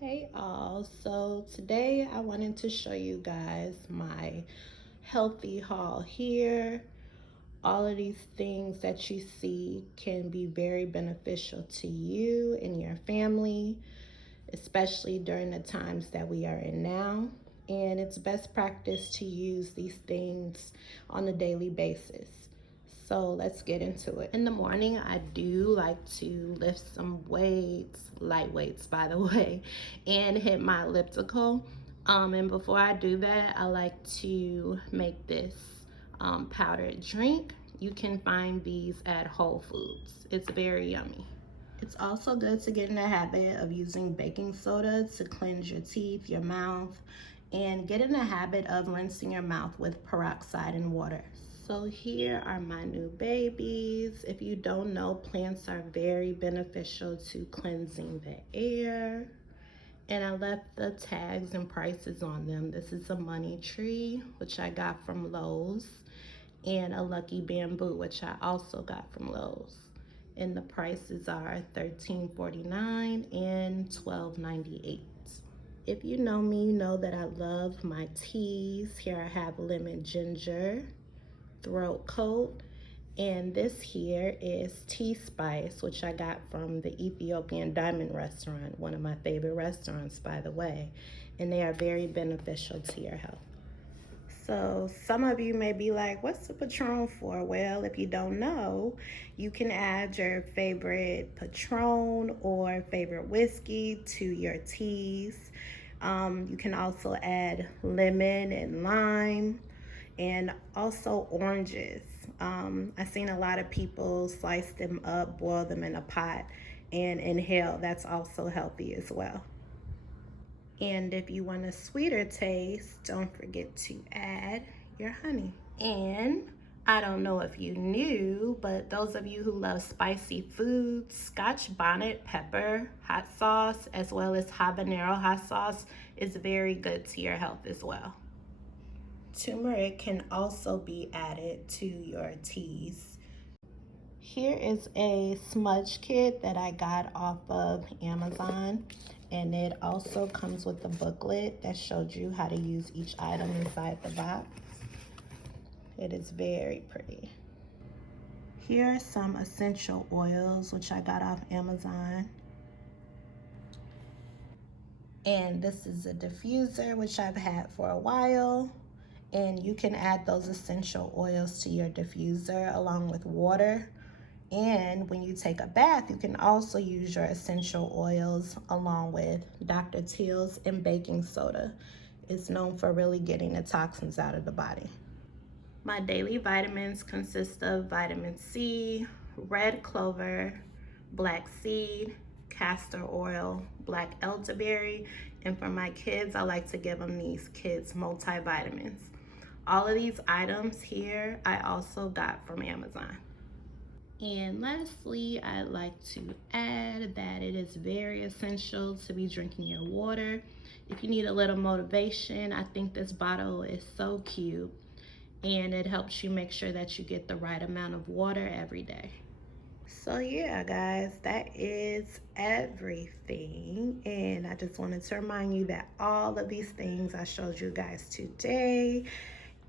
Hey all, so today I wanted to show you guys my healthy haul here. All of these things that you see can be very beneficial to you and your family, especially during the times that we are in now. And it's best practice to use these things on a daily basis. So let's get into it. In the morning, I do like to lift some weights, light weights by the way, and hit my elliptical. And before I do that, I like to make this powdered drink. You can find these at Whole Foods. It's very yummy. It's also good to get in the habit of using baking soda to cleanse your teeth, your mouth, and get in the habit of rinsing your mouth with peroxide and water. So here are my new babies. If you don't know, plants are very beneficial to cleansing the air. And I left the tags and prices on them. This is a money tree, which I got from Lowe's, and a lucky bamboo, which I also got from Lowe's. And the prices are $13.49 and $12.98. If you know me, you know that I love my teas. Here I have lemon ginger, throat coat, and this here is tea spice, which I got from the Ethiopian Diamond Restaurant, one of my favorite restaurants, by the way, and they are very beneficial to your health. So some of you may be like, what's the Patron for? Well, if you don't know, you can add your favorite Patron or favorite whiskey to your teas. You can also add lemon and lime, and also oranges. I've seen a lot of people slice them up, boil them in a pot, and inhale. That's also healthy as well. And if you want a sweeter taste, don't forget to add your honey. And I don't know if you knew, but those of you who love spicy foods, Scotch bonnet pepper hot sauce, as well as habanero hot sauce, is very good to your health as well. Turmeric can also be added to your teas. Here is a smudge kit that I got off of Amazon, and it also comes with a booklet that showed you how to use each item inside the box. It is very pretty. Here are some essential oils which I got off Amazon. And this is a diffuser which I've had for a while. And you can add those essential oils to your diffuser along with water. And when you take a bath, you can also use your essential oils along with Dr. Teal's and baking soda. It's known for really getting the toxins out of the body. My daily vitamins consist of vitamin C, red clover, black seed, castor oil, black elderberry, and for my kids, I like to give them these kids multivitamins. All of these items here, I also got from Amazon. And lastly, I'd like to add that it is very essential to be drinking your water. If you need a little motivation, I think this bottle is so cute, and it helps you make sure that you get the right amount of water every day. So yeah, guys, that is everything. And I just wanted to remind you that all of these things I showed you guys today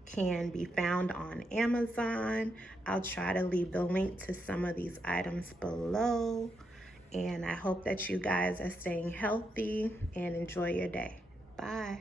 can be found on Amazon. I'll try to leave the link to some of these items below. And I hope that you guys are staying healthy and enjoy your day. Bye.